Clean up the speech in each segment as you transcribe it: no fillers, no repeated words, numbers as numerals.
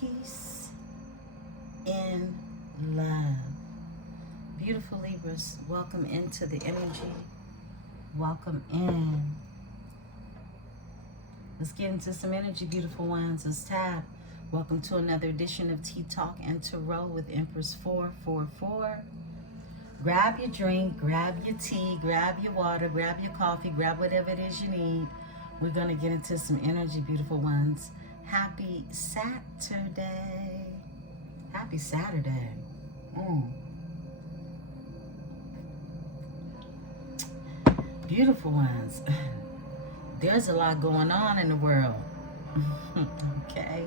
peace, in love. Beautiful Libras, welcome into the energy. Welcome in. Let's get into some energy, beautiful ones. Let's tap. Welcome to another edition of Tea Talk and Tarot with Empress 444. Grab your drink, grab your tea, grab your water, grab your coffee, grab whatever it is you need. We're going to get into some energy, beautiful ones. Happy Saturday. Happy Saturday. Beautiful ones. There's a lot going on in the world. Okay?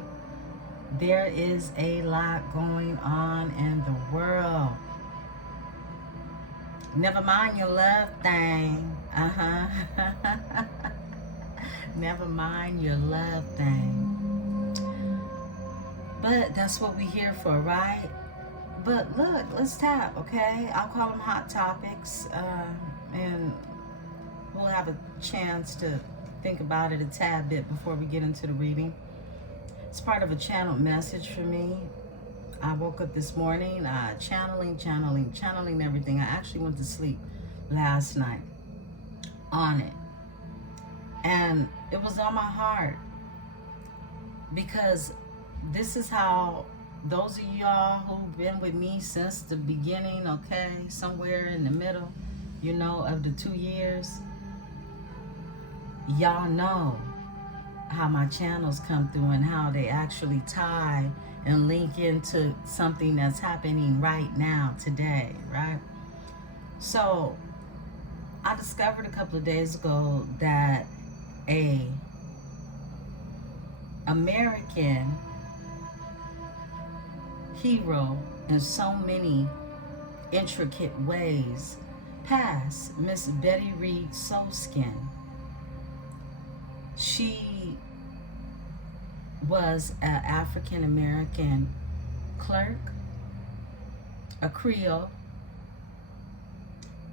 There is a lot going on in the world. Never mind your love thing. Never mind your love thing. But that's what we're here for, right? But look, let's tap, okay? I'll call them hot topics, and we'll have a chance to think about it a tad bit before we get into the reading. It's part of a channeled message for me. I woke up this morning, channeling everything. I actually went to sleep last night on it. And it was on my heart. Because this is how those of y'all who've been with me since the beginning, okay, somewhere in the middle, you know, of the 2 years, y'all know how my channels come through and how they actually tie and link into something that's happening right now, today, right? So I discovered a couple of days ago that a American hero in so many intricate ways passed, Miss Betty Reed Soulskin. She was an African-American clerk, a Creole,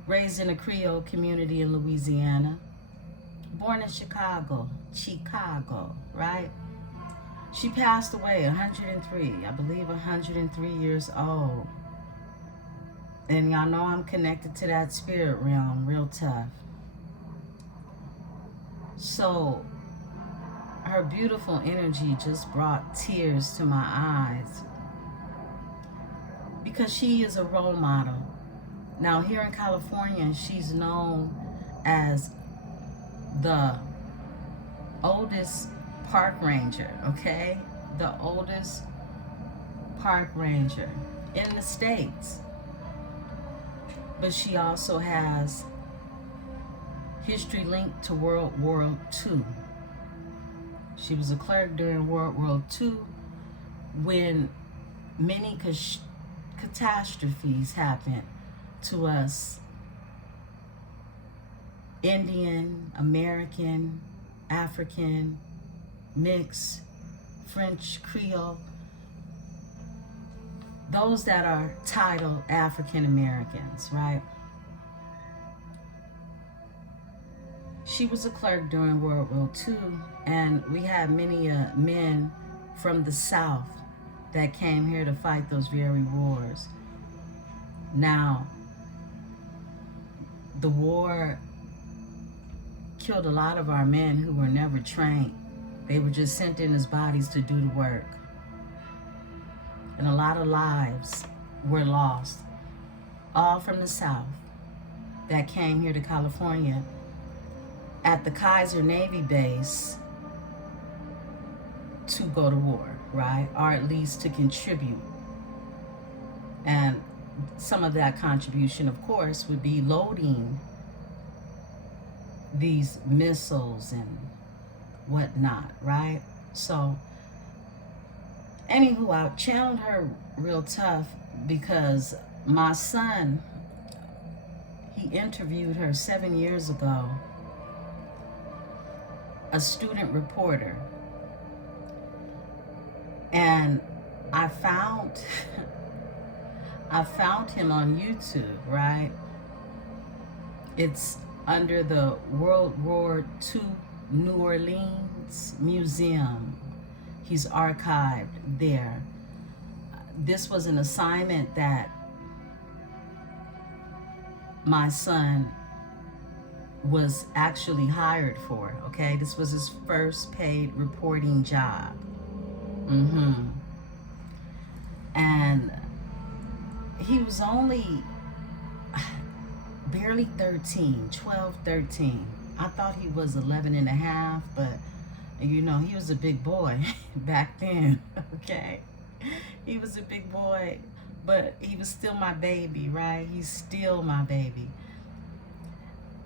raised in a Creole community in Louisiana, born in Chicago, right? She passed away 103, I believe 103 years old. And y'all know I'm connected to that spirit realm real tough. So her beautiful energy just brought tears to my eyes because she is a role model. Now here in California, she's known as the oldest park ranger, okay? The oldest park ranger in the States. But she also has history linked to World War II. She was a clerk during World War II when many catastrophes happened to us Indian, American, African, mixed, French, Creole, those that are titled African Americans, right? She was a clerk during World War II, and we had many men from the South that came here to fight those very wars. Now, the war killed a lot of our men who were never trained. They were just sent in as bodies to do the work. And a lot of lives were lost, all from the South, that came here to California at the Kaiser Navy base to go to war, right? Or at least to contribute. And some of that contribution, of course, would be loading these missiles and whatnot, right? So, anywho, I channeled her real tough because my son, he interviewed her 7 years ago, a student reporter, and I found him on YouTube, right? It's under the World War II New Orleans Museum. He's archived there. This was an assignment that my son was actually hired for, okay? This was his first paid reporting job. And he was only barely 13, 12, 13. I thought he was 11 and a half, but you know, he was a big boy back then, okay? He was a big boy, but he was still my baby, right? He's still my baby.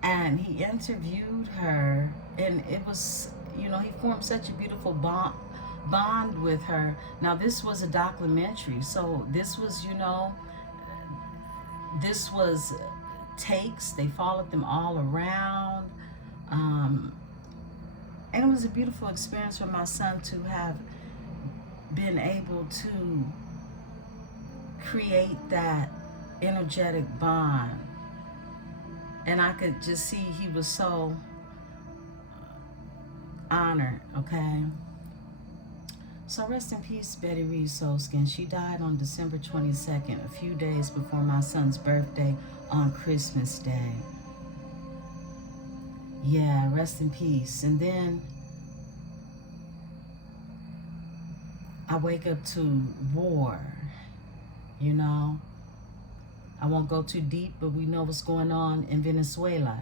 And he interviewed her, and it was, you know, he formed such a beautiful bond with her. Now, this was a documentary, so this was, you know, this was takes. They followed them all around. And it was a beautiful experience for my son to have been able to create that energetic bond. And I could just see he was so honored, okay? So rest in peace, Betty Reed Solskin. She died on December 22nd, a few days before my son's birthday on Christmas Day. Yeah, rest in peace. And then I wake up to war, you know. I won't go too deep, but we know what's going on in Venezuela.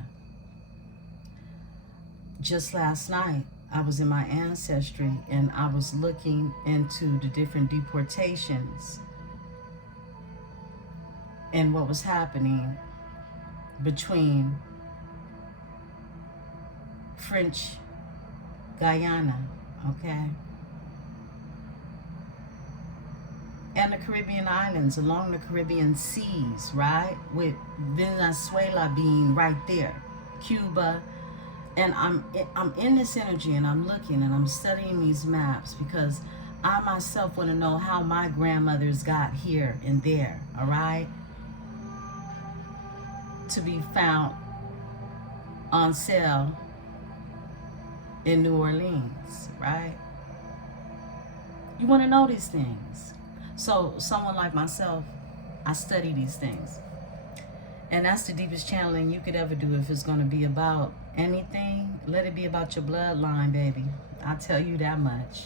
Just last night, I was in my ancestry and I was looking into the different deportations and what was happening between French Guyana, okay, and the Caribbean islands along the Caribbean seas, right? With Venezuela being right there, Cuba. And I'm in this energy and I'm looking and I'm studying these maps because I myself want to know how my grandmothers got here and there, all right? To be found on sale in New Orleans, right? You want to know these things. So someone like myself, I study these things. And that's the deepest channeling you could ever do if it's going to be about anything. Let it be about your bloodline, baby. I'll tell you that much.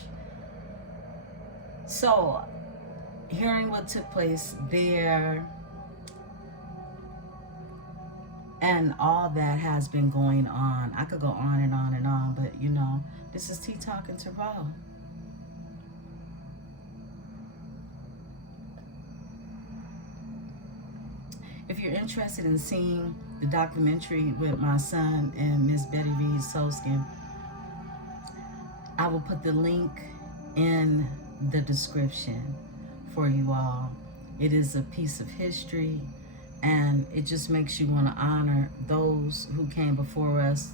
So, hearing what took place there and all that has been going on. I could go on and on and on, but you know, this is Tea Talking Tarot. If you're interested in seeing the documentary with my son and Miss Betty Reed Solskin, I will put the link in the description for you all. It is a piece of history, and it just makes you want to honor those who came before us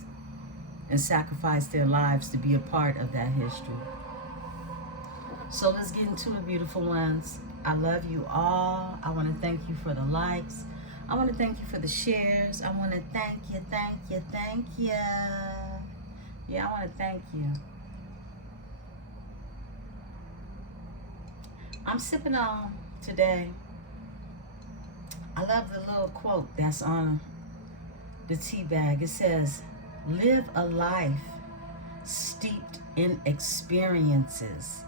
and sacrificed their lives to be a part of that history. So let's get into it, beautiful ones. I love you all. I want to thank you for the likes. I want to thank you for the shares. I want to thank you, thank you, thank you. Yeah, I want to thank you. I'm sipping on today. I love the little quote that's on the tea bag. It says, live a life steeped in experiences.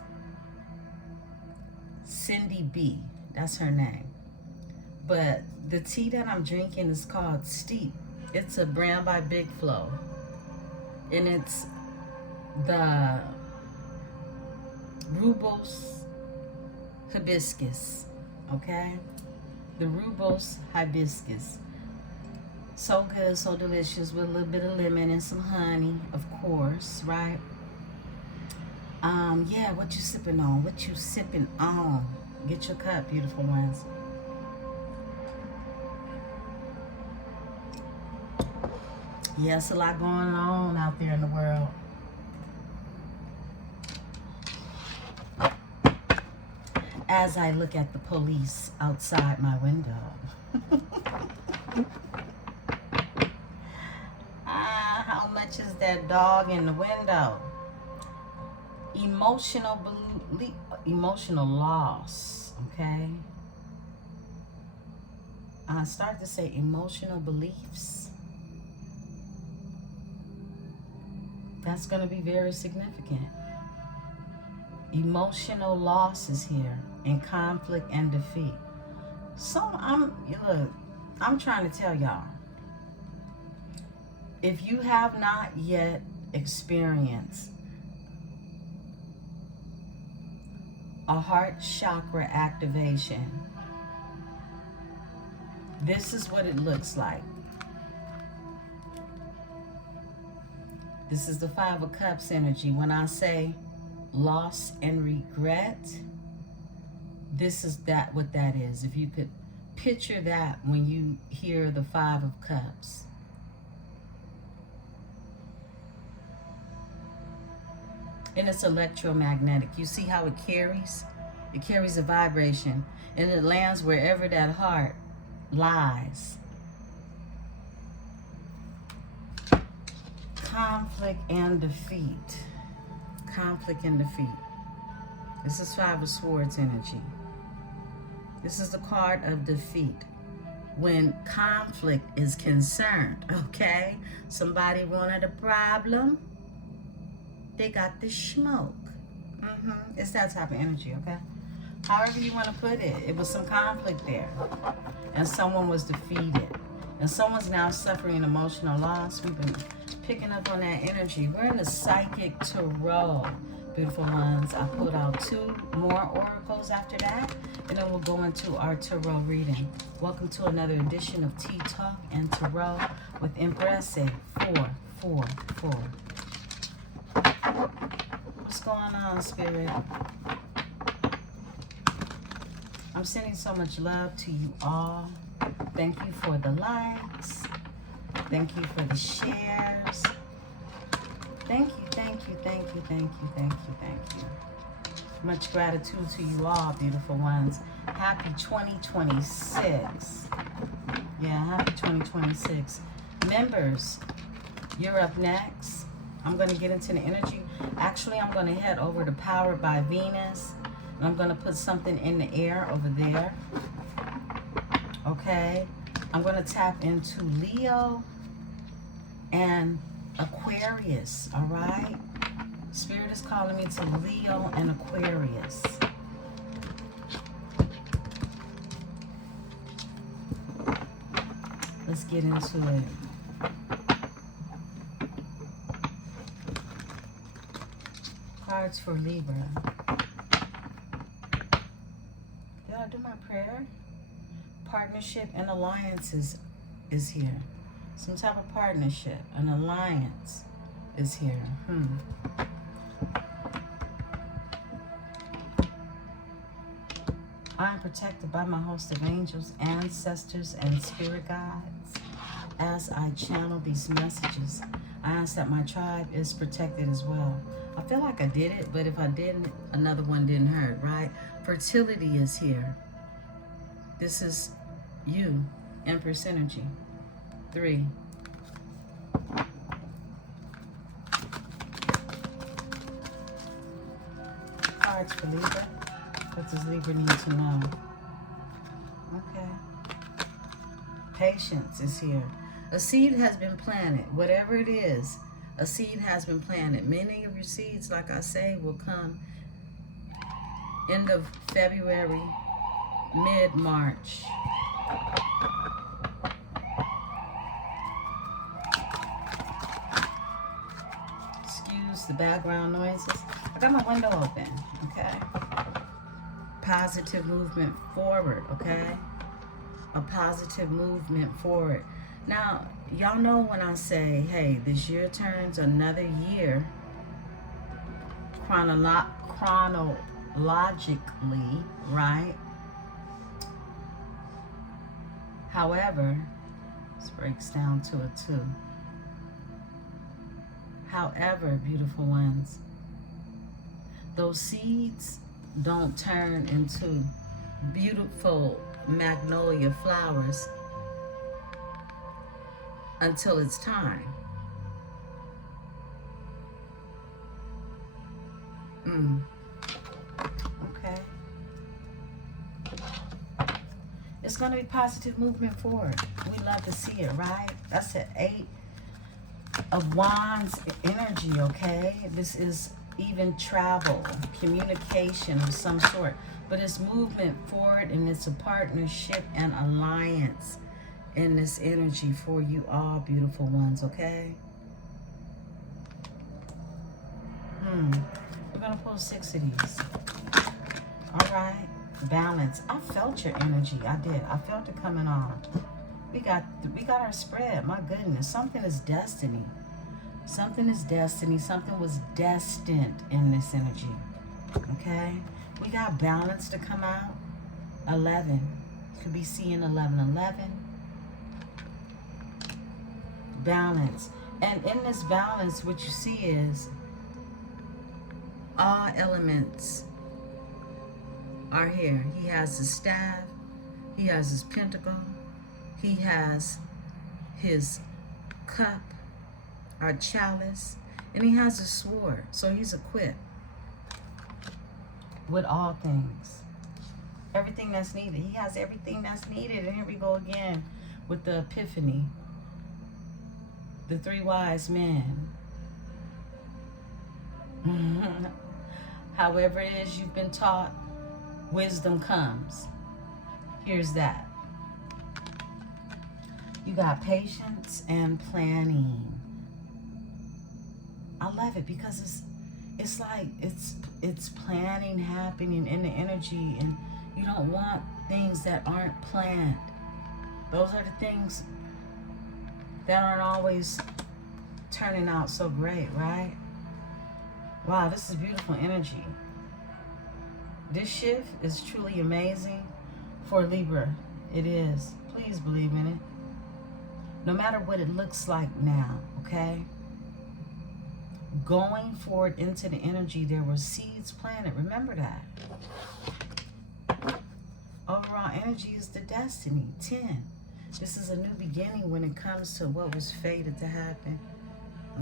Cindy B, that's her name. But the tea that I'm drinking is called Steep. It's a brand by Big Flow. And it's the Rubos hibiscus, okay? The Rubos hibiscus. So good, so delicious, with a little bit of lemon and some honey, of course, right? Yeah, what you sipping on? What you sipping on? Get your cup, beautiful ones. Yes, a lot going on out there in the world. As I look at the police outside my window. How much is that dog in the window? emotional loss, okay? I started to say emotional beliefs. That's going to be very significant. Emotional loss is here, and conflict and defeat. So I'm trying to tell y'all, if you have not yet experienced a heart chakra activation, this is what it looks like. This is the Five of Cups energy. When I say loss and regret, this is what that is. If you could picture that when you hear the Five of Cups. And it's electromagnetic. You see how it carries? It carries a vibration, and it lands wherever that heart lies. Conflict and defeat. Conflict and defeat. This is Five of Swords energy. This is the card of defeat. When conflict is concerned, okay? Somebody wanted a problem, they got the smoke. It's that type of energy, okay? However you want to put it, it was some conflict there. And someone was defeated. And someone's now suffering emotional loss. We've been picking up on that energy. We're in the Psychic Tarot, beautiful ones. I pulled out 2 more oracles after that, and then we'll go into our tarot reading. Welcome to another edition of Tea Talk and Tarot with Emperesse 444. What's going on, Spirit? I'm sending so much love to you all. Thank you for the likes. Thank you for the shares. Thank you, thank you, thank you, thank you, thank you, thank you. Much gratitude to you all, beautiful ones. Happy 2026. Yeah, happy 2026. Members, you're up next. I'm going to get into the energy. Actually, I'm going to head over to Powered by Venus. And I'm going to put something in the air over there. Okay? I'm going to tap into Leo and Aquarius, all right? Spirit is calling me to Leo and Aquarius. Let's get into it. Cards for Libra. Did I do my prayer? Partnership and alliances is here. Some type of partnership, an alliance is here. I am protected by my host of angels, ancestors, and spirit guides. As I channel these messages, I ask that my tribe is protected as well. I feel like I did it, but if I didn't, another one didn't hurt, right? Fertility is here. This is you, Empress energy. 3. Cards for Libra. What does Libra need to know? Okay. Patience is here. A seed has been planted. Whatever it is, a seed has been planted. Many of your seeds, like I say, will come end of February, mid-March. Excuse the background noises. I got my window open, okay? Positive movement forward, okay? A positive movement forward. Now, y'all know when I say, hey, this year turns another year, chronologically, right? However, this breaks down to a 2. However, beautiful ones, those seeds don't turn into beautiful magnolia flowers until it's time. Okay. It's going to be positive movement forward. We love to see it, right? That's an 8 of Wands energy, okay? This is even travel, communication of some sort. But it's movement forward, and it's a partnership and alliance in this energy for you all, beautiful ones, okay? We're going to pull 6 of these. All right. Balance. I felt your energy. I did. I felt it coming on. We got our spread. My goodness. Something is destiny. Something is destiny. Something was destined in this energy. Okay? We got balance to come out. 11. Could be seeing 11. 11. Balance. And in this balance, what you see is all elements are here. He has his staff. He has his pentacle. He has his cup, or chalice, and he has his sword. So he's equipped with all things. Everything that's needed. He has everything that's needed. And here we go again with the epiphany. The 3 wise men. However it is you've been taught, wisdom comes. Here's that. You got patience and planning. I love it because it's like it's planning happening in the energy, and you don't want things that aren't planned. Those are the things that aren't always turning out so great, right? Wow, this is beautiful energy. This shift is truly amazing for Libra. It is. Please believe in it. No matter what it looks like now, okay? Going forward into the energy, there were seeds planted. Remember that. Overall energy is the destiny. 10. This is a new beginning when it comes to what was fated to happen.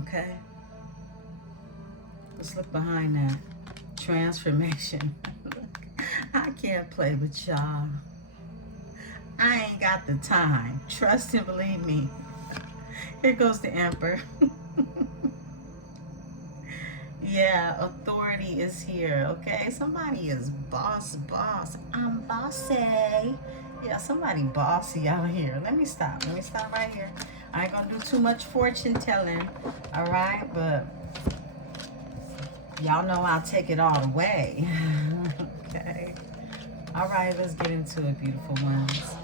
Okay? Let's look behind that. Transformation. I can't play with y'all. I ain't got the time. Trust and believe me. Here goes the Emperor. Yeah, authority is here, okay? Somebody is boss. I'm bossy. Yeah, somebody bossy out here. Let me stop right here. I ain't gonna do too much fortune telling, all right? But y'all know I'll take it all the way. Okay. All right, let's get into it, beautiful ones.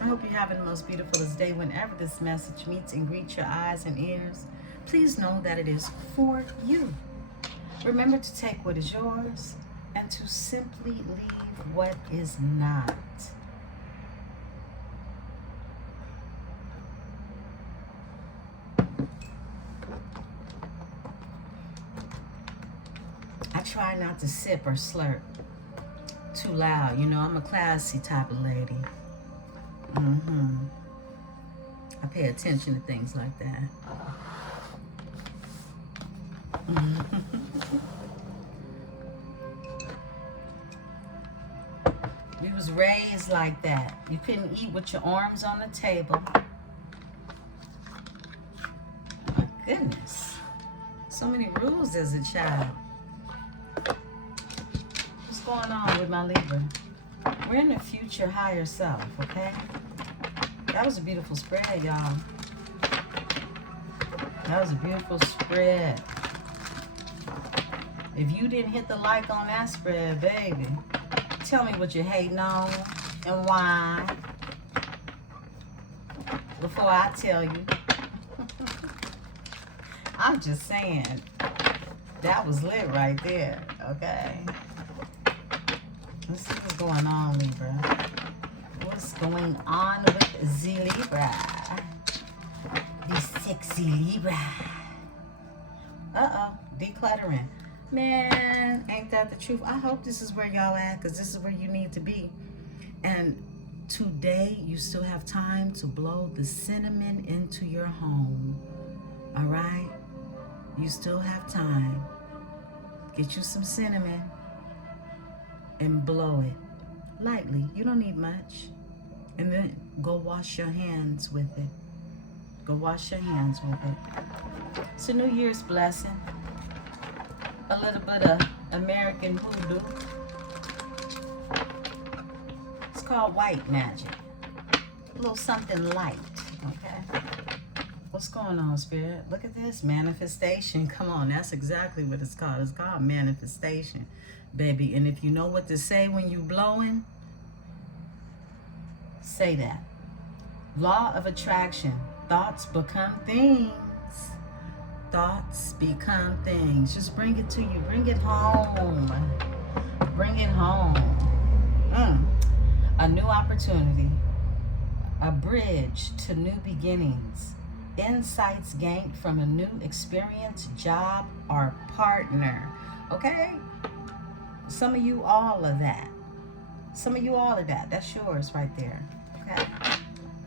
I hope you're having the most beautiful day whenever this message meets and greets your eyes and ears. Please know that it is for you. Remember to take what is yours and to simply leave what is not. I try not to sip or slurp too loud. You know, I'm a classy type of lady. I pay attention to things like that. We was raised like that. You couldn't eat with your arms on the table. My goodness. So many rules as a child. What's going on with my Libra? We're in the future higher self, okay? That was a beautiful spread, y'all. That was a beautiful spread. If you didn't hit the like on that spread, baby, tell me what you're hating on and why before I tell you. I'm just saying, that was lit right there, okay? Let's see what's going on, Libra. What's going on with the Libra? The sexy Libra. Uh-oh, decluttering. Man, ain't that the truth? I hope this is where y'all at, because this is where you need to be. And today, you still have time to blow the cinnamon into your home. All right? You still have time. Get you some cinnamon and blow it lightly. You don't need much. And then go wash your hands with it. Go wash your hands with it. It's a New Year's blessing. A little bit of American voodoo. It's called white magic. A little something light, okay? What's going on, Spirit? Look at this, manifestation. Come on, that's exactly what it's called. It's called manifestation, baby. And if you know what to say when you blowing, say that. Law of attraction. Thoughts become things. Thoughts become things. Just bring it to you. Bring it home. Bring it home. A new opportunity. A bridge to new beginnings. Insights gained from a new experience, job, or partner. Okay? Some of you, all of that. Some of you, all of that. That's yours right there. Okay?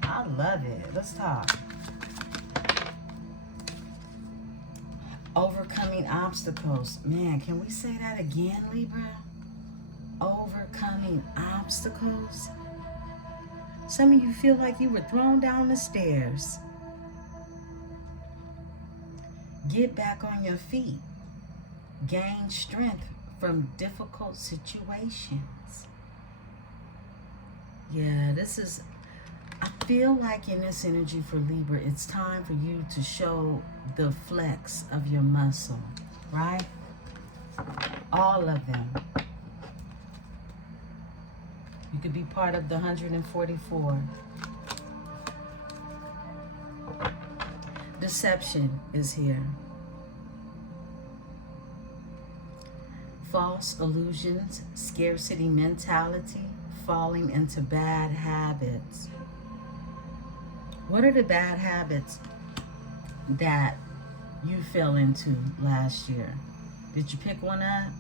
I love it. Let's talk. Overcoming obstacles. Man, can we say that again, Libra? Overcoming obstacles. Some of you feel like you were thrown down the stairs. Get back on your feet. Gain strength from difficult situations. Yeah, this is, I feel like in this energy for Libra, it's time for you to show the flex of your muscle, right? All of them. You could be part of the 144. Deception is here. False illusions, scarcity mentality, falling into bad habits. What are the bad habits that you fell into last year? Did you pick one up?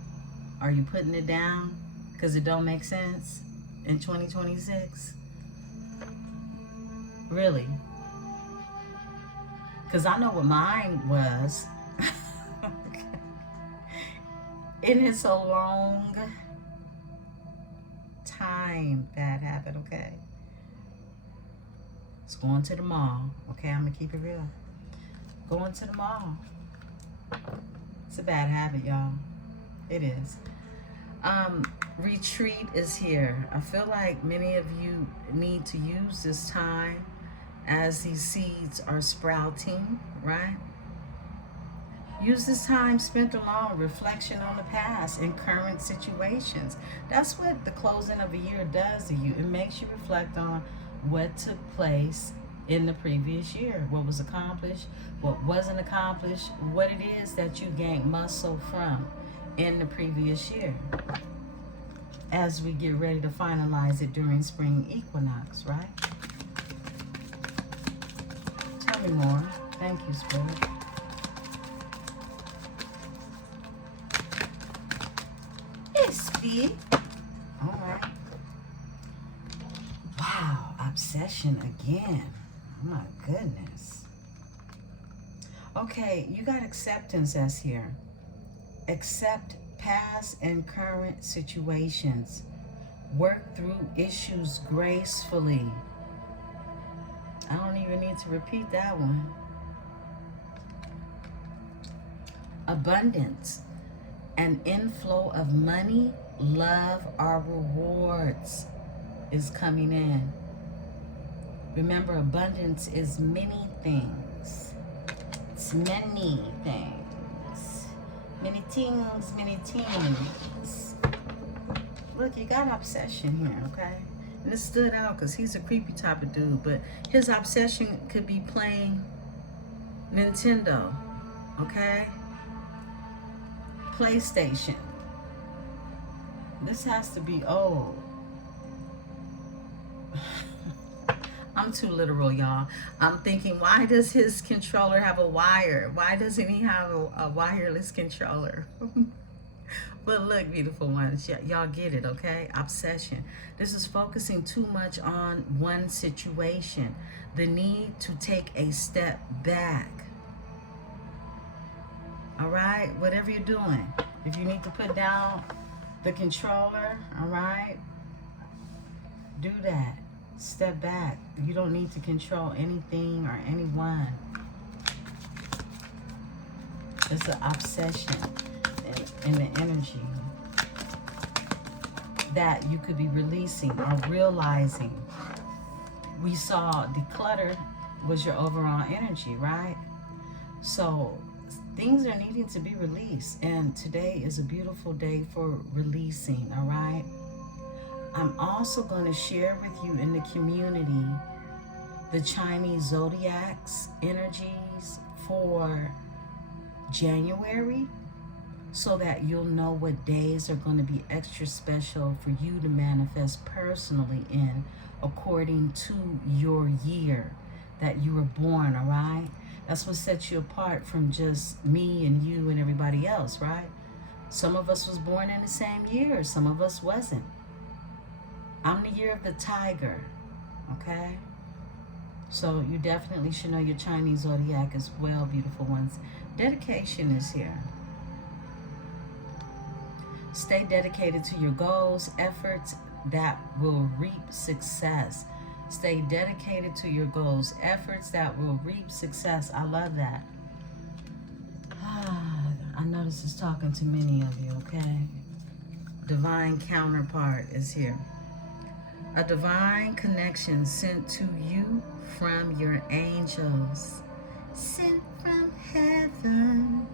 Are you putting it down because it don't make sense in 2026? Really? Because I know what mine was. It is a long time bad habit, okay? It's going to the mall, okay? I'm going to keep it real. Going to the mall. It's a bad habit, y'all. It is. Retreat is here. I feel like many of you need to use this time as these seeds are sprouting, right? Use this time spent alone, reflection on the past and current situations. That's what the closing of a year does to you. It makes you reflect on what took place in the previous year, what was accomplished, what wasn't accomplished, what it is that you gained muscle from in the previous year, as we get ready to finalize it during spring equinox, right? Tell me more. Thank you, Spirit. All right. Wow, obsession again. Oh my goodness. Okay, you got acceptance as here. Accept past and current situations. Work through issues gracefully. I don't even need to repeat that one. Abundance. An inflow of money, love, or rewards is coming in. Remember, abundance is many things. It's many things. Many things, many things. Look, you got obsession here, okay? And it stood out because he's a creepy type of dude, but his obsession could be playing Nintendo, okay? PlayStation. This has to be old. I'm too literal, y'all. I'm thinking, why does his controller have a wire? Why doesn't he have a wireless controller? But look, beautiful ones, y'all get it, okay? Obsession. This is focusing too much on one situation. The need to take a step back. All right? Whatever you're doing, If you need to put down the controller, all right, do that. Step back. You don't need to control anything or anyone. It's an obsession in the energy that you could be releasing or realizing. We saw decluttered was your overall energy, right? So things are needing to be released, and today is a beautiful day for releasing, all right? I'm also going to share with you in the community the Chinese zodiac's energies for January, so that you'll know what days are going to be extra special for you to manifest personally in, according to your year that you were born, all right? That's what sets you apart from just me and you and everybody else, right? Some of us was born in the same year, some of us wasn't. I'm the year of the tiger, okay? So you definitely should know your Chinese zodiac as well, beautiful ones. Dedication is here. Stay dedicated to your goals, efforts that will reap success. Stay dedicated to your goals, efforts that will reap success. I love that. I know this is talking to many of you, okay? Divine counterpart is here. A divine connection sent to you from your angels. Sent from heaven.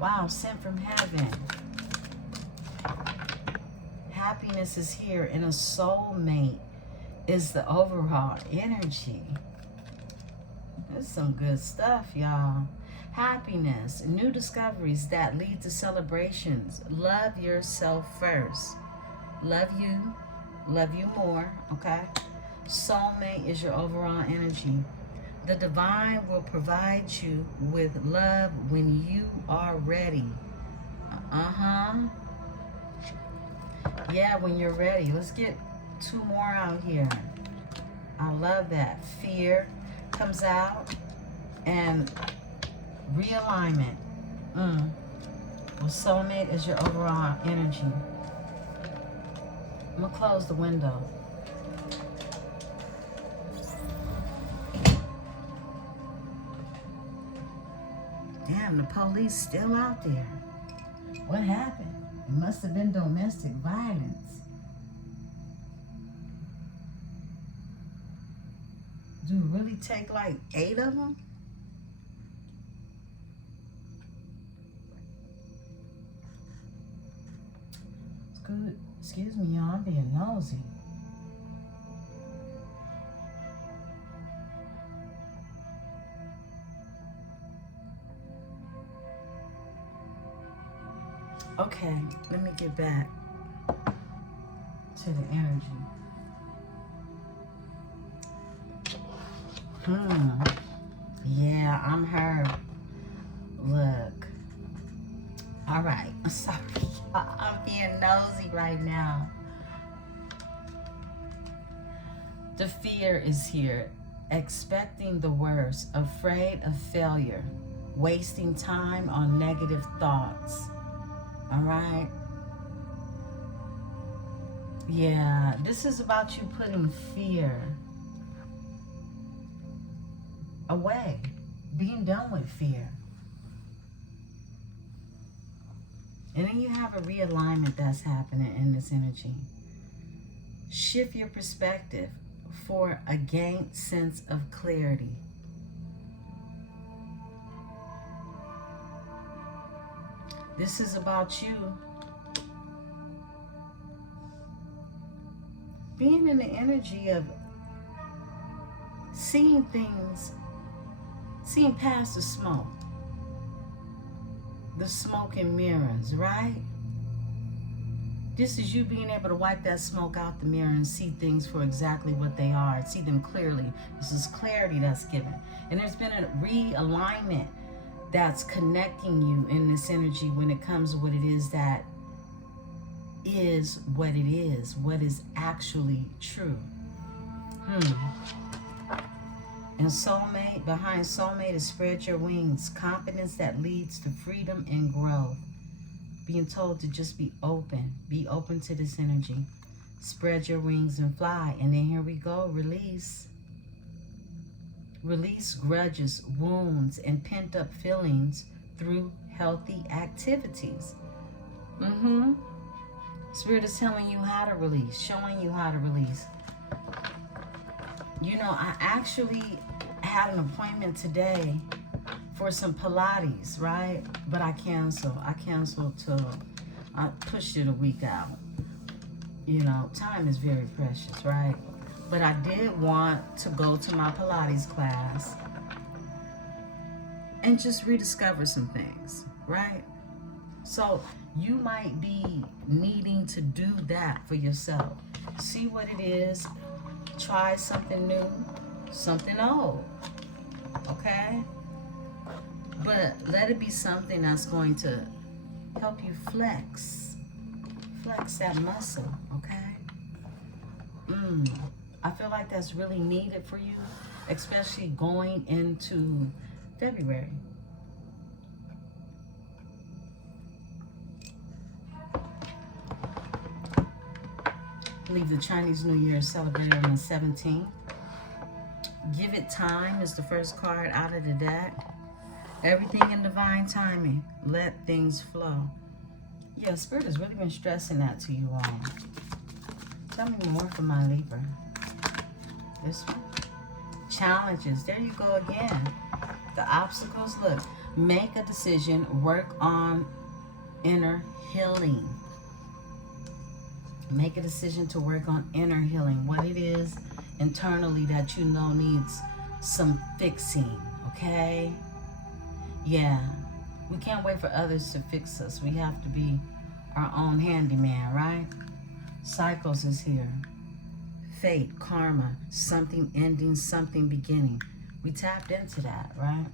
Wow, sent from heaven. Happiness is here, and a soulmate is the overall energy. That's some good stuff, y'all. Happiness, new discoveries that lead to celebrations. Love yourself first. Love you more, okay? Soulmate is your overall energy. The divine will provide you with love when you are ready. Yeah, when you're ready. Let's get two more out here. I love that. Fear comes out, and realignment. Well, soulmate is your overall energy. I'm gonna close the window. Damn, the police still out there. What happened? It must have been domestic violence. Do it really take like 8 of them? It's good. Excuse me, y'all. I'm being nosy. Okay, let me get back to the energy. Yeah, I'm her. Look. All right. I'm sorry. I'm being nosy right now. The fear is here. Expecting the worst. Afraid of failure. Wasting time on negative thoughts. All right? Yeah, this is about you putting fear away. Being done with fear. And then you have a realignment that's happening in this energy. Shift your perspective for a gained sense of clarity. This is about you being in the energy of seeing things, seeing past the smoke and mirrors, right? This is you being able to wipe that smoke out the mirror and see things for exactly what they are, see them clearly. This is clarity that's given. And there's been a realignment that's connecting you in this energy when it comes to what it is that is what it is, what is actually true. And soulmate, behind soulmate is spread your wings. Confidence that leads to freedom and growth. Being told to just be open. Be open to this energy. Spread your wings and fly. And then here we go. Release. Release grudges, wounds, and pent-up feelings through healthy activities. Spirit is telling you how to release, showing you how to release. You know, I actually had an appointment today for some Pilates, right? But I canceled. I pushed it a week out. You know, time is very precious, right? But I did want to go to my Pilates class and just rediscover some things, right? So you might be needing to do that for yourself. See what it is. Try something new, something old, okay? But let it be something that's going to help you flex that muscle, okay? I feel like that's really needed for you, especially going into February. I believe the Chinese New Year is celebrated on the 17th. Give it time is the first card out of the deck. Everything in divine timing. Let things flow. Yeah, Spirit has really been stressing that to you all. Tell me more for my Libra. This one. Challenges. There you go again. The obstacles. Look. Make a decision. Work on inner healing. Make a decision to work on inner healing. What it is internally that you know needs some fixing. Okay? Yeah. We can't wait for others to fix us. We have to be our own handyman, right? Cycles is here. Fate, karma, something ending, something beginning. We tapped into that, right?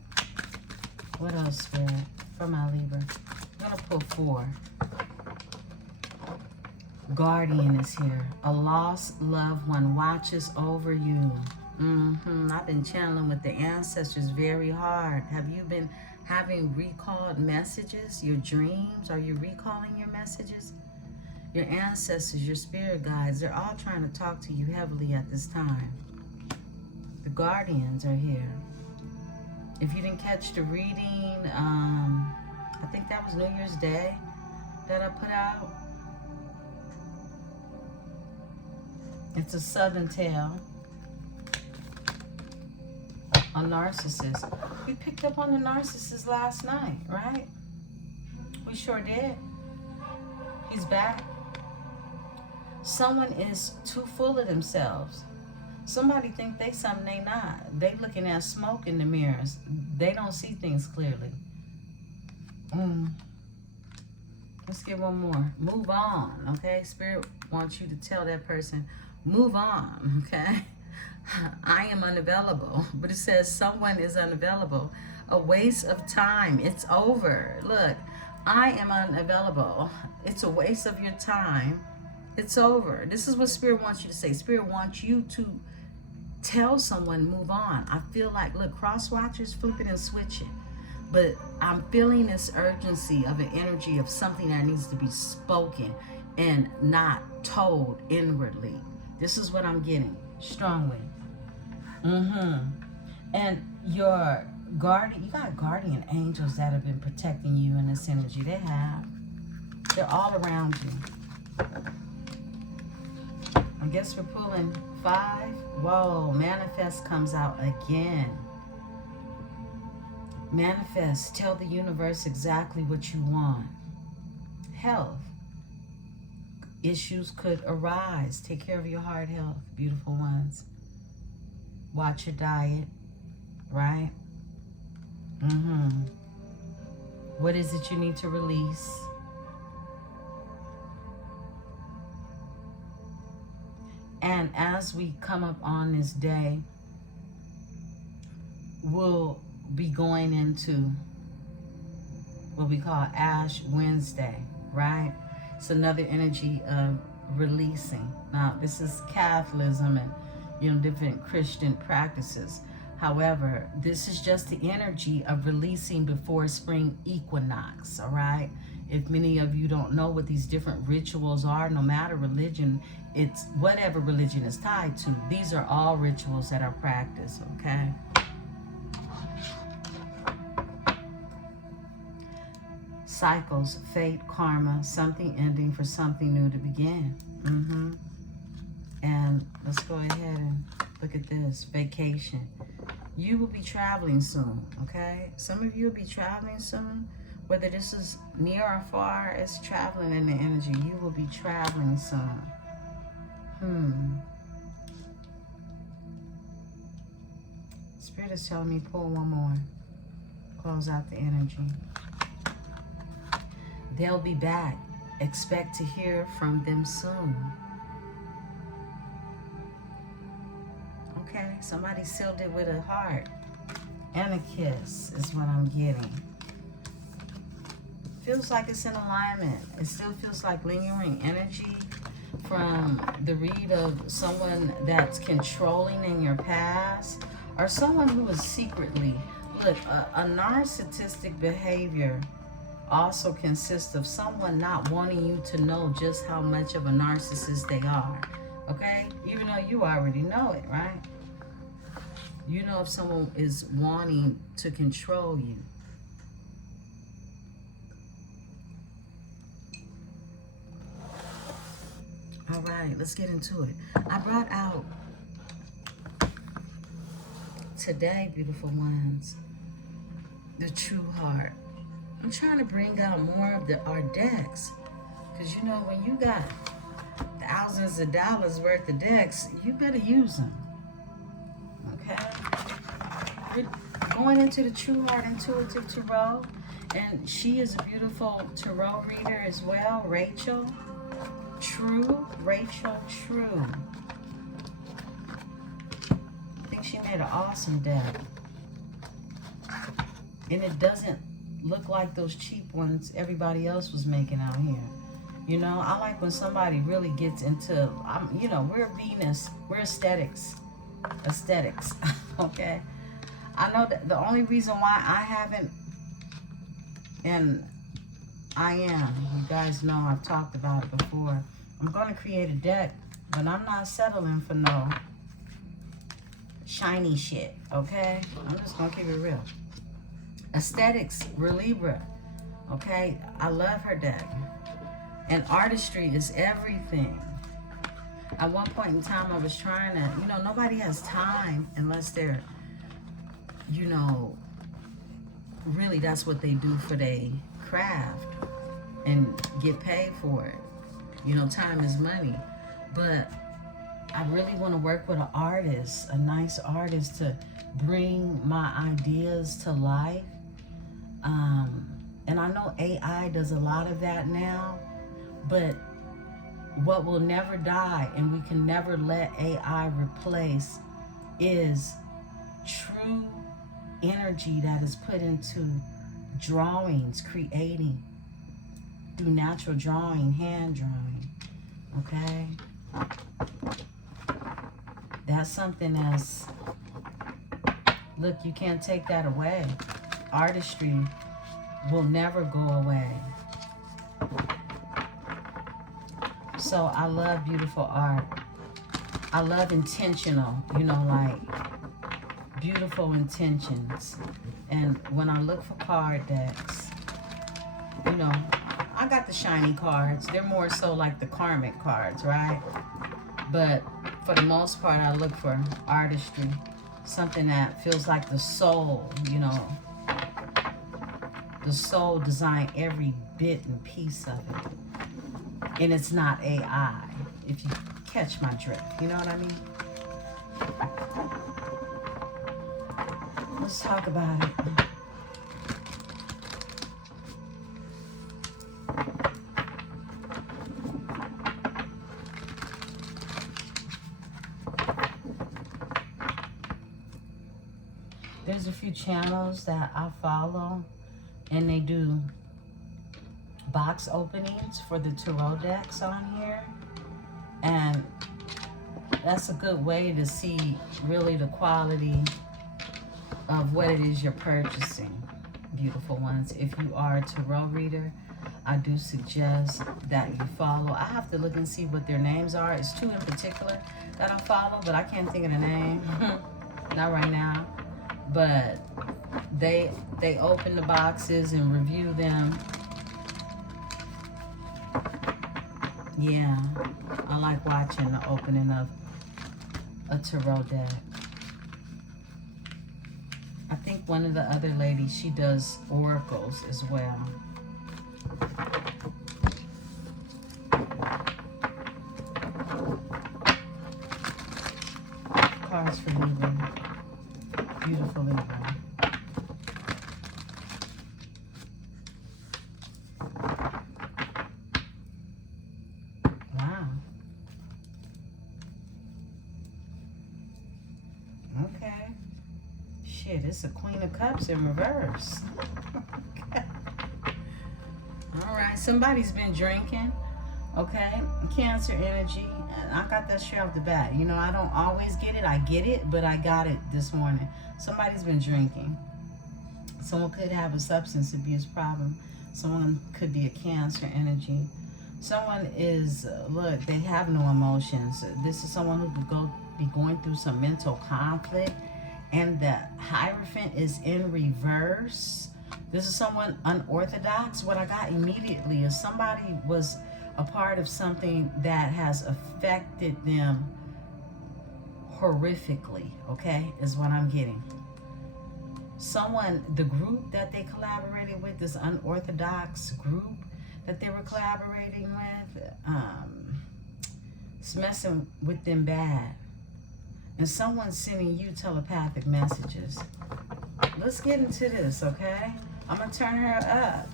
What else, Spirit? For my Libra. I'm going to pull 4. Guardian is here. A lost loved one watches over you. I've been channeling with the ancestors very hard. Have you been having recalled messages? Your dreams? Are you recalling your messages? Your ancestors, your spirit guides, they're all trying to talk to you heavily at this time. The guardians are here. If you didn't catch the reading, I think that was New Year's Day that I put out. It's a Southern Tale. A narcissist. We picked up on the narcissist last night, right? We sure did. He's back. Someone is too full of themselves. Somebody think they something they not. They looking at smoke in the mirrors. They don't see things clearly. Let's get one more. Move on, okay? Spirit wants you to tell that person, move on, okay? I am unavailable. But it says someone is unavailable. A waste of time. It's over. Look, I am unavailable. It's a waste of your time. It's over. This is what Spirit wants you to say. Spirit wants you to tell someone, move on. I feel like, look, cross watchers, flip it and switch it. But I'm feeling this urgency of an energy of something that needs to be spoken and not told inwardly. This is what I'm getting strongly. And your guardian, you got guardian angels that have been protecting you in this energy. They have. They're all around you. I guess we're pulling 5. Whoa, manifest comes out again. Manifest. Tell the universe exactly what you want. Health. Issues could arise. Take care of your heart health, beautiful ones. Watch your diet, right? What is it you need to release? And as we come up on this day, we'll be going into what we call Ash Wednesday, right? It's another energy of releasing. Now, this is Catholicism and, you know, different Christian practices. However, this is just the energy of releasing before spring equinox, all right? If many of you don't know what these different rituals are, no matter religion, it's whatever religion is tied to. These are all rituals that are practiced, okay? Cycles, fate, karma, something ending for something new to begin. And let's go ahead and look at this. Vacation. You will be traveling soon, okay? Some of you will be traveling soon. Whether this is near or far, it's traveling in the energy. You will be traveling soon. Spirit is telling me pull one more. Close out the energy. They'll be back. Expect to hear from them soon. Okay, somebody sealed it with a heart and a kiss is what I'm getting. Feels like it's in alignment. It still feels like lingering energy from the read of someone that's controlling in your past, or someone who is secretly, look, a narcissistic behavior also consists of someone not wanting you to know just how much of a narcissist they are, okay? Even though you already know it, right? You know if someone is wanting to control you. All right, let's get into it. I brought out today, beautiful ones, the true heart. I'm trying to bring out more of our decks. Because you know, when you got thousands of dollars worth of decks, you better use them. Okay? We're going into the True Heart Intuitive Tarot. And she is a beautiful tarot reader as well, Rachel. Rachel True. I think she made an awesome deck. And it doesn't look like those cheap ones everybody else was making out here. You know, I like when somebody really gets into, you know, we're Venus, we're aesthetics, okay? I know that the only reason why I haven't, and I am, you guys know I've talked about it before, I'm going to create a deck, but I'm not settling for no shiny shit, okay? I'm just going to keep it real. Aesthetics, we're Libra, okay? I love her deck. And artistry is everything. At one point in time, I was trying to, you know, nobody has time unless they're, you know, really that's what they do for their craft and get paid for it. You know, time is money. But I really want to work with an artist, a nice artist, to bring my ideas to life. And I know AI does a lot of that now, but what will never die and we can never let AI replace is true energy that is put into drawings, creating, through natural drawing, hand drawing, okay? That's something that's, look, you can't take that away. Artistry will never go away. So I love beautiful art. I love intentional, you know, like beautiful intentions. And when I look for card decks, you know, I got the shiny cards. They're more so like the karmic cards, right? But for the most part, I look for artistry. Something that feels like the soul, you know. The soul designed every bit and piece of it. And it's not AI, if you catch my drift. You know what I mean? Let's talk about it. There's a few channels that I follow, and they do box openings for the tarot decks on here, and that's a good way to see really the quality of what it is you're purchasing, beautiful ones. If you are a tarot reader, I do suggest that you follow. I have to look and see what their names are. It's two in particular that I follow, but I can't think of the name. Not right now. But they open the boxes and review them. Yeah, I like watching the opening of a tarot deck. I think one of the other ladies, she does oracles as well. Cards for Libra. Beautiful Libra. Wow. Okay. Shit, it's a Queen of Cups in reverse. Okay. All right, somebody's been drinking. Okay, Cancer energy. And I got that straight off the bat. You know, I don't always get it. I get it, but I got it this morning. Somebody's been drinking. Someone could have a substance abuse problem. Someone could be a Cancer energy. Someone is, look, they have no emotions. This is someone who could be going through some mental conflict. And the Hierophant is in reverse. This is someone unorthodox. What I got immediately is somebody was a part of something that has affected them horrifically, okay, is what I'm getting. Someone, the group that they collaborated with, this unorthodox group that they were collaborating with, it's messing with them bad. And someone's sending you telepathic messages. Let's get into this, okay? I'm going to turn her up.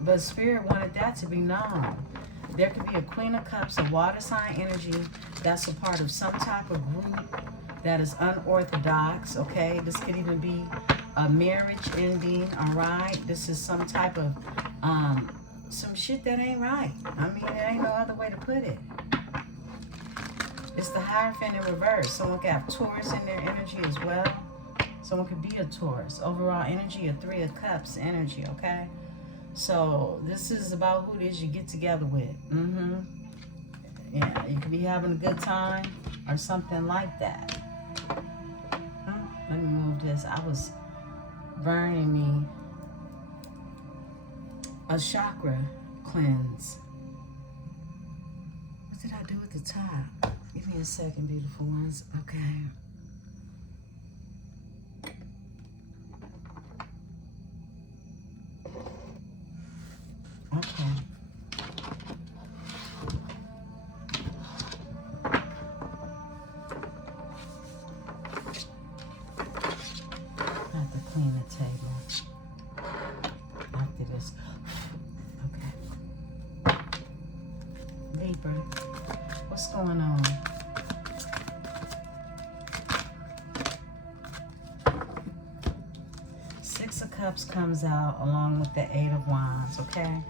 But Spirit wanted that to be known. There could be a Queen of Cups, a water sign energy that's a part of some type of group that is unorthodox, okay? This could even be a marriage ending, all right? This is some type of, some shit that ain't right. I mean, there ain't no other way to put it. It's the Hierophant in reverse. Someone could have Taurus in their energy as well. Someone could be a Taurus. Overall energy, a Three of Cups energy, okay? So this is about who it is you get together with. Yeah, you could be having a good time or something like that. Let me move this. I was burning me a chakra cleanse. What did I do at the top? Give me a second, beautiful ones. Okay. Okay. I have to clean the table after this. Okay. Libra, what's going on? Six of Cups comes out along with the Eight of Wands, okay?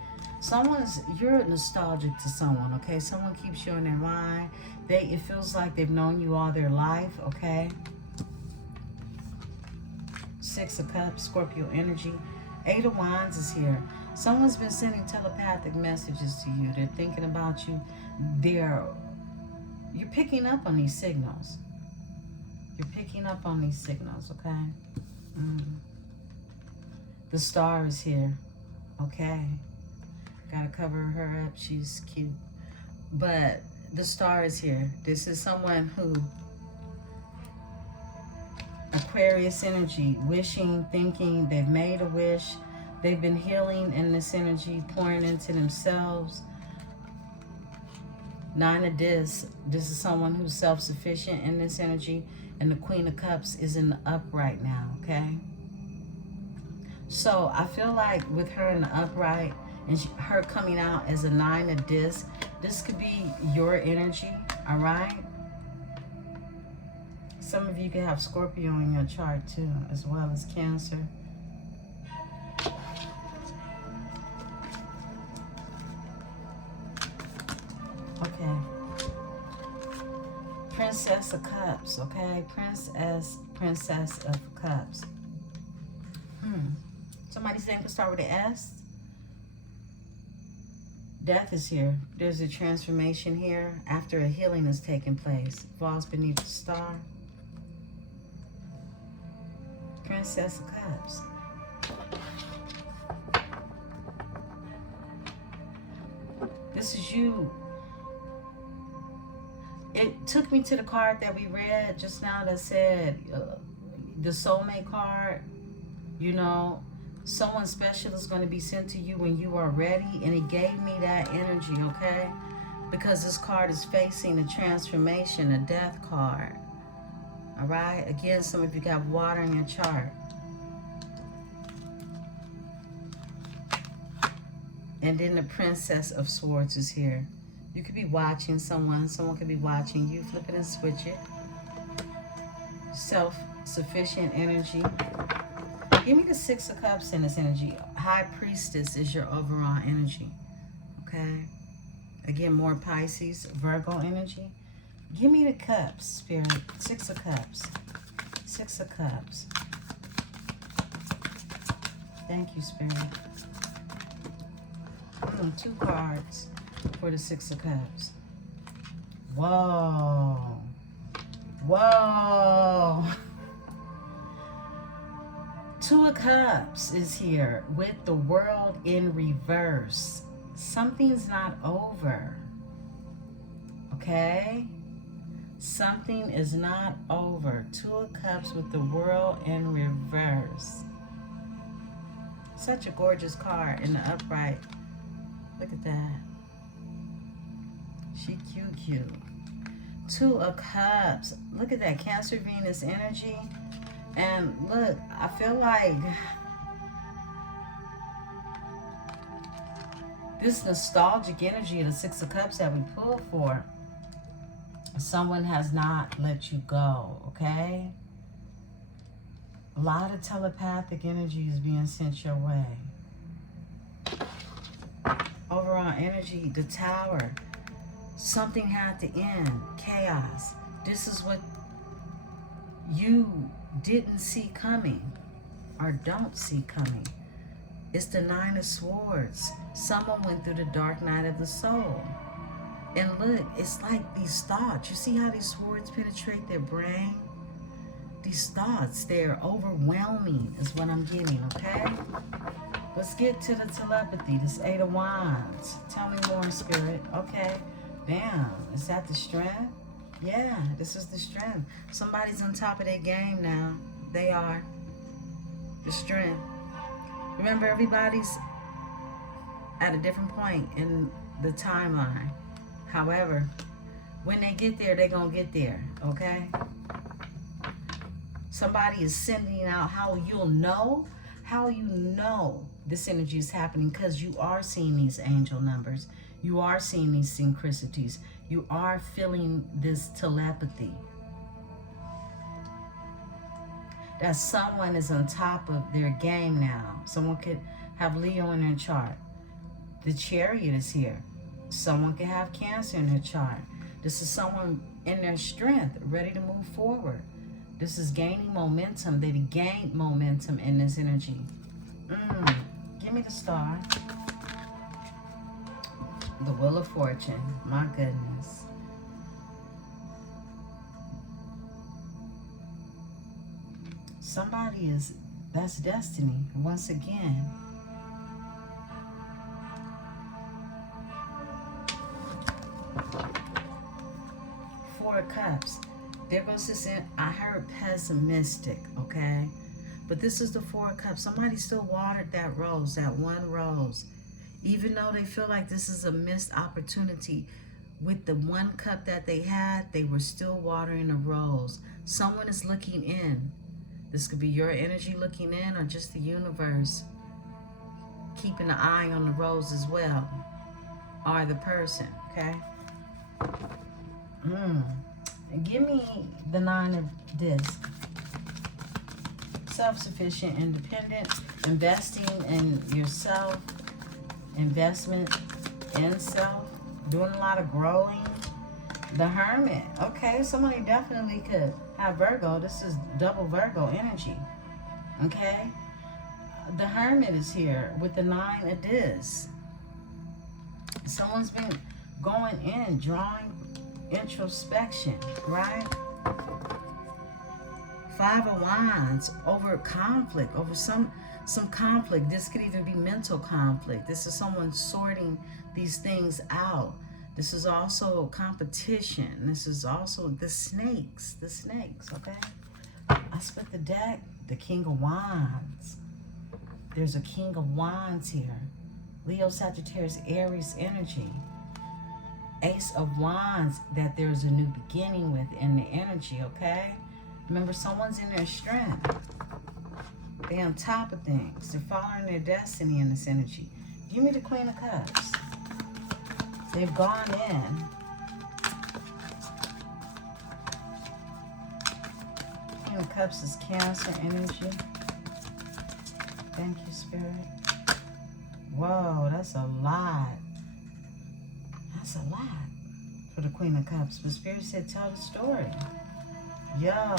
You're nostalgic to someone, okay? Someone keeps you in their mind. It feels like they've known you all their life, okay? Six of Cups, Scorpio energy. Eight of Wands is here. Someone's been sending telepathic messages to you. They're thinking about you. You're picking up on these signals. You're picking up on these signals, okay? The Star is here, okay? Gotta cover her up. She's cute. But the Star is here. This is someone who, Aquarius energy, wishing, thinking, they've made a wish. They've been healing in this energy, pouring into themselves. Nine of Discs. This is someone who's self-sufficient in this energy. And the Queen of Cups is in the upright now, okay? So I feel like with her in the upright, and her coming out as a Nine of Discs, this could be your energy, all right? Some of you can have Scorpio in your chart too, as well as Cancer. Okay. Princess of Cups, okay? Princess of Cups. Somebody's name can start with an S. Death is here. There's a transformation here after a healing has taken place. Falls beneath the star. Princess of Cups. This is you. It took me to the card that we read just now that said the soulmate card. You know, someone special is going to be sent to you when you are ready. And it gave me that energy, okay? Because this card is facing a transformation, a death card. All right? Again, some of you got water in your chart. And then the Princess of Swords is here. You could be watching someone. Someone could be watching you. Flip it and switch it. Self-sufficient energy. Give me the Six of Cups in this energy. High Priestess is your overall energy. Okay? Again, more Pisces, Virgo energy. Give me the Cups, Spirit. Six of Cups. Six of Cups. Thank you, Spirit. 2 cards for the Six of Cups. Whoa. Whoa. 2 of Cups is here with the World in reverse. Something's not over. Okay? Something is not over. 2 of Cups with the World in reverse. Such a gorgeous card in the upright. Look at that. She cute. 2 of Cups. Look at that Cancer Venus energy. And look, I feel like this nostalgic energy of the Six of Cups that we pulled for, someone has not let you go, okay? A lot of telepathic energy is being sent your way. Overall energy, the Tower. Something had to end. Chaos. This is what you didn't see coming or don't see coming. It's the Nine of Swords. Someone went through the dark night of the soul. And look, it's like these thoughts. You see how these swords penetrate their brain? These thoughts, they're overwhelming is what I'm getting, okay? Let's get to the telepathy. This 8 of Wands. Tell me more, Spirit. Okay. Bam. Is that the strength? Yeah, this is the strength. Somebody's on top of their game now. They are. The strength. Remember, everybody's at a different point in the timeline. However, when they get there, they're going to get there. Okay? Somebody is sending out how you'll know. How you know this energy is happening, because you are seeing these angel numbers. You are seeing these synchronicities. You are feeling this telepathy. That someone is on top of their game now. Someone could have Leo in their chart. The Chariot is here. Someone could have Cancer in their chart. This is someone in their strength, ready to move forward. This is gaining momentum. They've gained momentum in this energy. Give me the Star. The Wheel of Fortune. My goodness. Somebody is, that's destiny. Once again. Four of Cups. There goes this in, I heard pessimistic, okay? But this is the Four of Cups. Somebody still watered that rose, that one rose. Even though they feel like this is a missed opportunity, with the one cup that they had, they were still watering a rose. Someone is looking in. This could be your energy looking in, or just the universe keeping an eye on the rose as well. Or the person, okay? And give me the Nine of Discs. Self-sufficient, independent, investing in yourself, investment in self, doing a lot of growing, The Hermit. Okay, somebody definitely could have Virgo. This is double Virgo energy. Okay. The Hermit is here with the 9 of Discs. Someone's been going in, drawing introspection, right? 5 of Wands, over conflict, over some conflict. This could even be mental conflict. This is someone sorting these things out. This is also competition. This is also the snakes, okay? I split the deck, the King of Wands. There's a King of Wands here. Leo, Sagittarius, Aries energy. Ace of Wands, that there's a new beginning with in the energy, okay? Remember, someone's in their strength. They're on top of things. They're following their destiny in this energy. Give me the Queen of Cups. They've gone in. Queen of Cups is Cancer energy. Thank you, Spirit. Whoa, that's a lot. That's a lot for the Queen of Cups. But Spirit said, tell the story. Yo.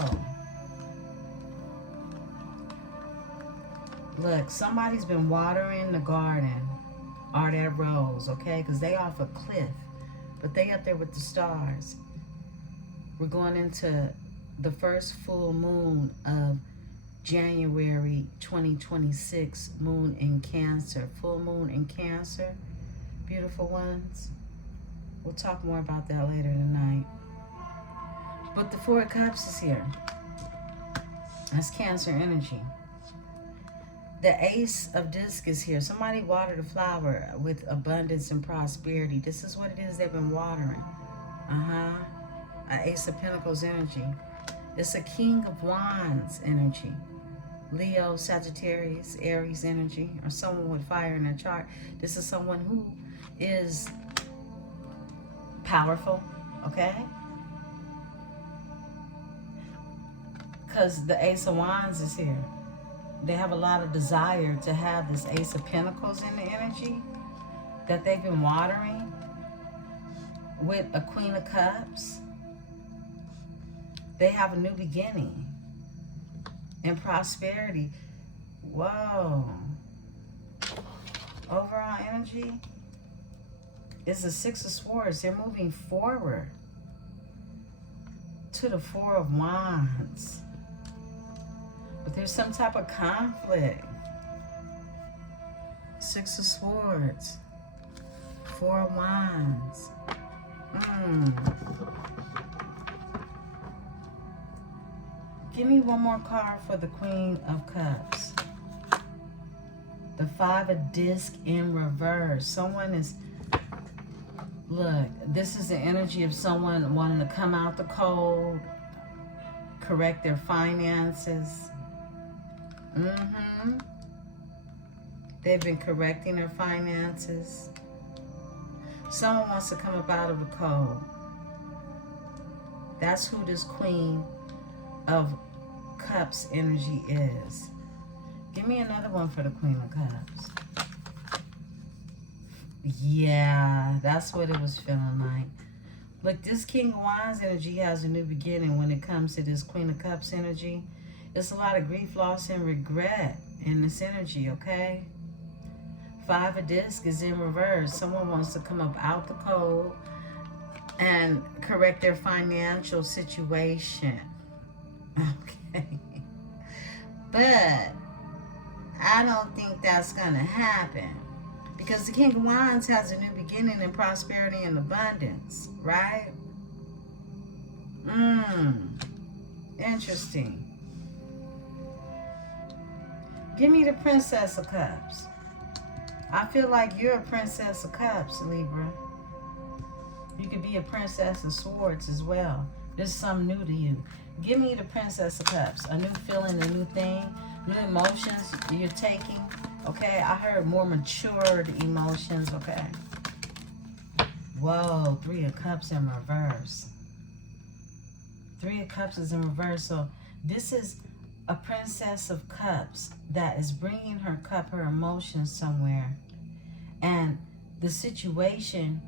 Look, somebody's been watering the garden or that rose, okay? Because they off a cliff. But they up there with the stars. We're going into the first full moon of January 2026, moon in Cancer. Full moon in Cancer, beautiful ones. We'll talk more about that later tonight. But the 4 of Cups is here. That's Cancer energy. The Ace of Discs is here. Somebody watered a flower with abundance and prosperity. This is what it is they've been watering. Ace of Pentacles energy. It's a King of Wands energy. Leo, Sagittarius, Aries energy, or someone with fire in their chart. This is someone who is powerful, okay? Because the Ace of Wands is here. They have a lot of desire to have this Ace of Pentacles in the energy that they've been watering with a Queen of Cups. They have a new beginning and prosperity. Whoa. Overall energy is the 6 of Swords. They're moving forward to the 4 of Wands. But there's some type of conflict. 6 of Swords. 4 of Wands. Give me one more card for the Queen of Cups. The 5 of Discs in reverse. Someone is... Look, this is the energy of someone wanting to come out the cold, correct their finances. They've been correcting their finances. Someone wants to come up out of the cold. That's who this Queen of Cups energy is. Give me another one for the Queen of Cups. Yeah, that's what it was feeling like. Look, this King of Wands energy has a new beginning when it comes to this Queen of Cups energy. It's a lot of grief, loss, and regret in this energy, okay? 5 of Discs is in reverse. Someone wants to come up out the cold and correct their financial situation. Okay. But I don't think that's going to happen. Because the King of Wands has a new beginning in prosperity and abundance, right? Interesting. Give me the Princess of Cups. I feel like you're a Princess of Cups, Libra. You could be a Princess of Swords as well. This is something new to you. Give me the Princess of Cups. A new feeling, a new thing, new emotions you're taking. Okay, I heard more matured emotions, okay? Whoa, 3 of Cups in reverse. 3 of Cups is in reverse. So this is a Princess of Cups that is bringing her cup, her emotions somewhere. And the situation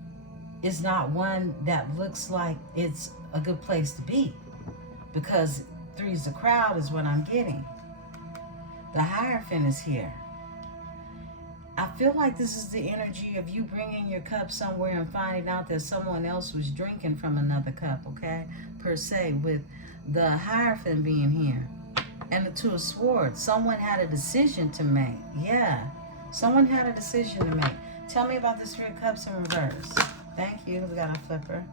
is not one that looks like it's a good place to be, because three's the crowd is what I'm getting. The Hierophant is here. I feel like this is the energy of you bringing your cup somewhere and finding out that someone else was drinking from another cup, okay? Per se, with the Hierophant being here. And the Two of Swords. Someone had a decision to make. Yeah. Someone had a decision to make. Tell me about this Three of Cups in reverse. Thank you. We got a flipper.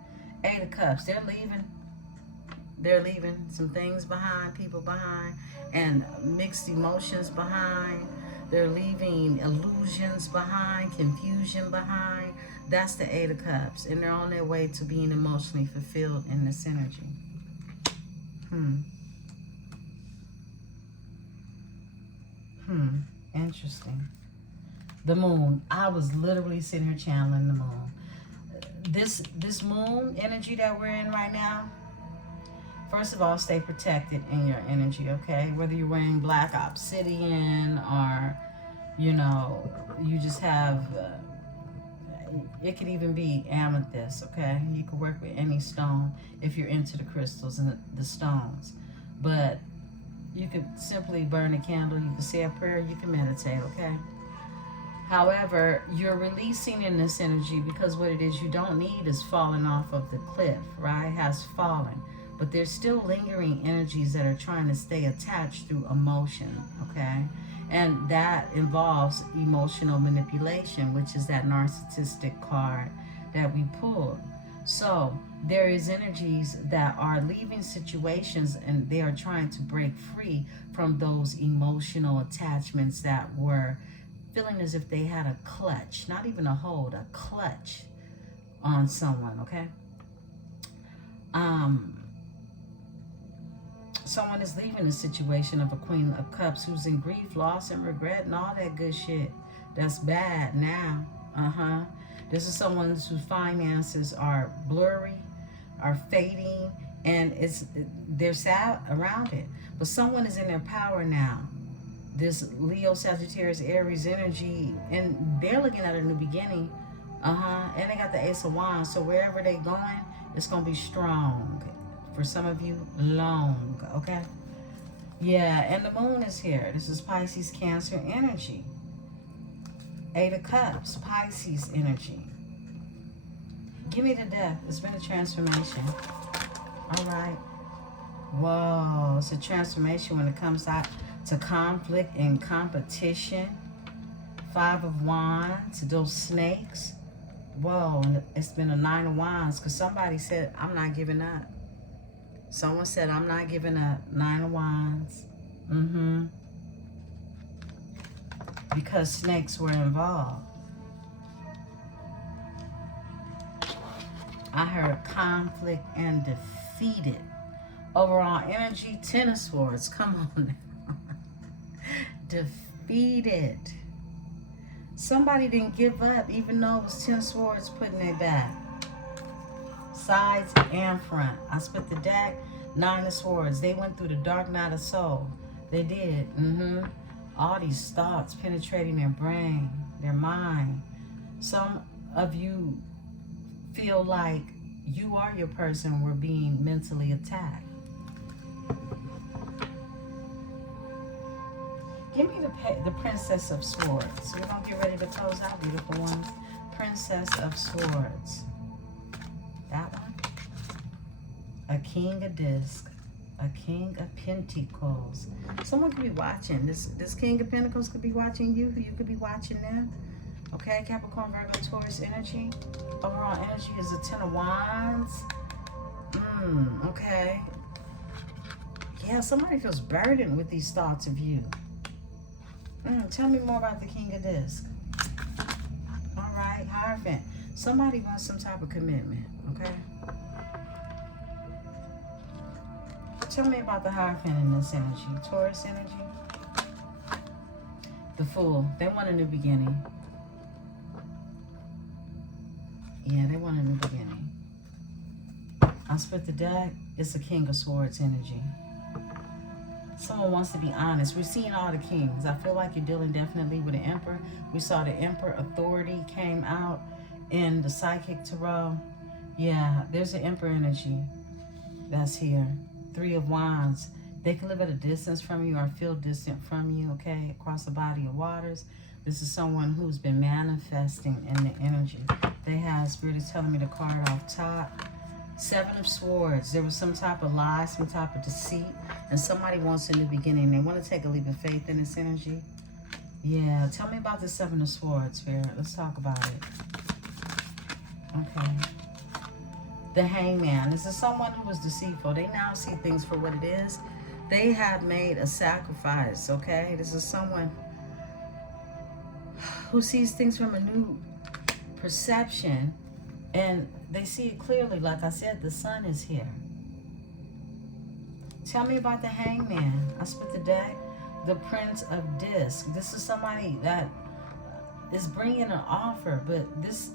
Eight of Cups. They're leaving. They're leaving some things behind, people behind, and mixed emotions behind. They're leaving illusions behind, confusion behind. That's the Eight of Cups. And they're on their way to being emotionally fulfilled in this energy. Interesting. The Moon. I was literally sitting here channeling the Moon. This Moon energy that we're in right now, first of all, stay protected in your energy, okay? Whether you're wearing black obsidian or, you know, you just have, it could even be amethyst, okay? You could work with any stone if you're into the crystals and the stones. But you could simply burn a candle, you can say a prayer, you can meditate, okay? However, you're releasing in this energy because what it is you don't need is falling off of the cliff, right? It has fallen. But there's still lingering energies that are trying to stay attached through emotion, okay? And that involves emotional manipulation, which is that narcissistic card that we pulled. So there is energies that are leaving situations and they are trying to break free from those emotional attachments that were feeling as if they had a clutch, not even a hold, a clutch on someone, okay? Someone is leaving a situation of a Queen of Cups who's in grief, loss, and regret, and all that good shit. That's bad now. This is someone whose finances are blurry, are fading, and they're sad around it. But someone is in their power now. This Leo, Sagittarius, Aries energy, and they're looking at a new beginning. And they got the Ace of Wands. So wherever they're going, it's going to be strong. For some of you, long, okay? Yeah, and the Moon is here. This is Pisces, Cancer energy. Eight of Cups, Pisces energy. Give me the Death. It's been a transformation. All right. Whoa, it's a transformation when it comes out to conflict and competition. Five of Wands, those snakes. Whoa, it's been a Nine of Wands because somebody said, I'm not giving up. Someone said, I'm not giving up. Nine of Wands. Because snakes were involved. I heard conflict and defeated. Overall energy, Ten of Swords. Come on now. Defeated. Somebody didn't give up, even though it was 10 swords putting their back. Sides and front. I split the deck, 9 of swords. They went through the dark night of soul. They did. All these thoughts penetrating their brain, their mind. Some of you feel like you are your person were being mentally attacked. Give me the Princess of Swords. We're going to get ready to close out, beautiful ones. Princess of Swords. That one. A King of Discs. A King of Pentacles. Someone could be watching. This King of Pentacles could be watching you. You could be watching them. Okay, Capricorn, Virgo, Taurus energy. Overall energy is a Ten of Wands. Okay. Yeah, somebody feels burdened with these thoughts of you. Tell me more about the King of Discs. All right, Hierophant. Somebody wants some type of commitment, okay? Tell me about the Hierophant in this energy. Taurus energy. The Fool. They want a new beginning. Yeah, they want a new beginning. I split the deck. It's a King of Swords energy. Someone wants to be honest. We're seeing all the kings. I feel like you're dealing definitely with an Emperor. We saw the Emperor authority came out. in the psychic tarot, yeah, there's an Emperor energy that's here. 3 of Wands. They can live at a distance from you or feel distant from you, okay, across a body of waters. This is someone who's been manifesting in the energy. They have, Spirit is telling me the card off top. 7 of Swords. There was some type of lie, some type of deceit, and somebody wants a new beginning. They want to take a leap of faith in this energy. Yeah, tell me about the 7 of Swords, Spirit. Let's talk about it. Okay. The Hangman. This is someone who was deceitful. They now see things for what it is. They have made a sacrifice, okay? This is someone who sees things from a new perception, and they see it clearly. Like I said, the sun is here. Tell me about the Hangman. I split the deck. The Prince of Disc. This is somebody that is bringing an offer, but this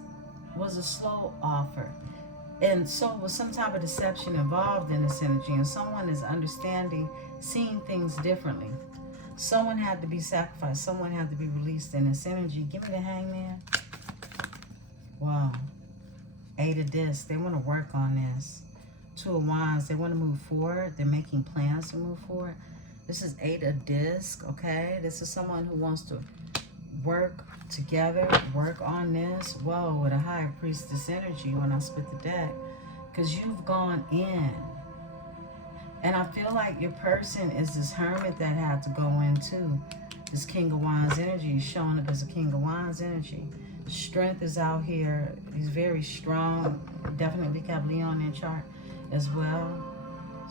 was a slow offer. And so was some type of deception involved in this energy, and someone is understanding, seeing things differently. Someone had to be sacrificed. Someone had to be released in this energy. Give me the Hangman. Wow. 8 of Discs. They want to work on this. 2 of Wands. They want to move forward. They're making plans to move forward. This is 8 of Discs, okay? This is someone who wants to work together, work on this. Whoa, with a High Priestess energy when I split the deck. Because you've gone in. And I feel like your person is this hermit that had to go in too. This King of Wands energy is showing up as a King of Wands energy. Strength is out here. He's very strong. Definitely have Leon in chart as well.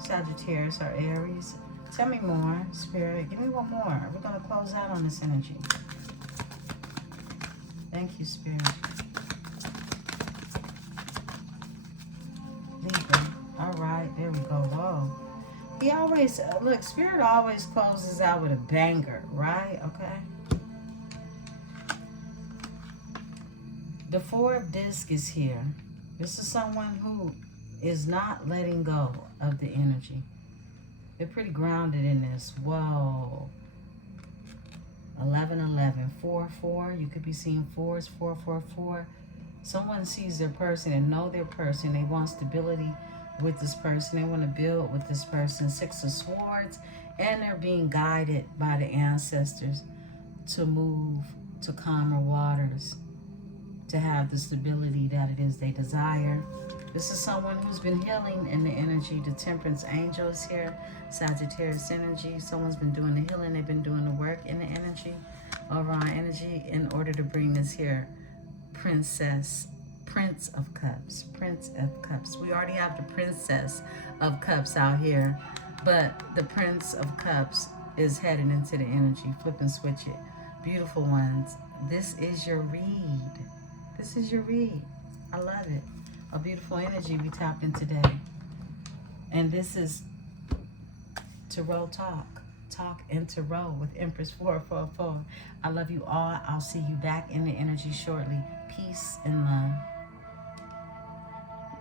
Sagittarius or Aries. Tell me more, Spirit. Give me one more. We're going to close out on this energy. Thank you, Spirit. Libra. All right, there we go. Whoa. He always, look, Spirit always closes out with a banger, right? Okay. The 4 of Discs is here. This is someone who is not letting go of the energy. They're pretty grounded in this. Whoa. 11, 11, 4, 4. You could be seeing 4s, 4, 4, 4. Someone sees their person and know their person. They want stability with this person. They want to build with this person. 6 of Swords. And they're being guided by the ancestors to move to calmer waters, to have the stability that it is they desire. This is someone who's been healing in the energy. The Temperance Angel is here. Sagittarius energy. Someone's been doing the healing. They've been doing the work in the energy. Around energy in order to bring this here Prince of Cups. Prince of Cups. We already have the Princess of Cups out here. But the Prince of Cups is heading into the energy. Flip and switch it. Beautiful ones. This is your read. This is your read. I love it. A beautiful energy we tapped in today. And this is Tarot Talk. Talk and Tarot with Empress 444. I love you all. I'll see you back in the energy shortly. Peace and love.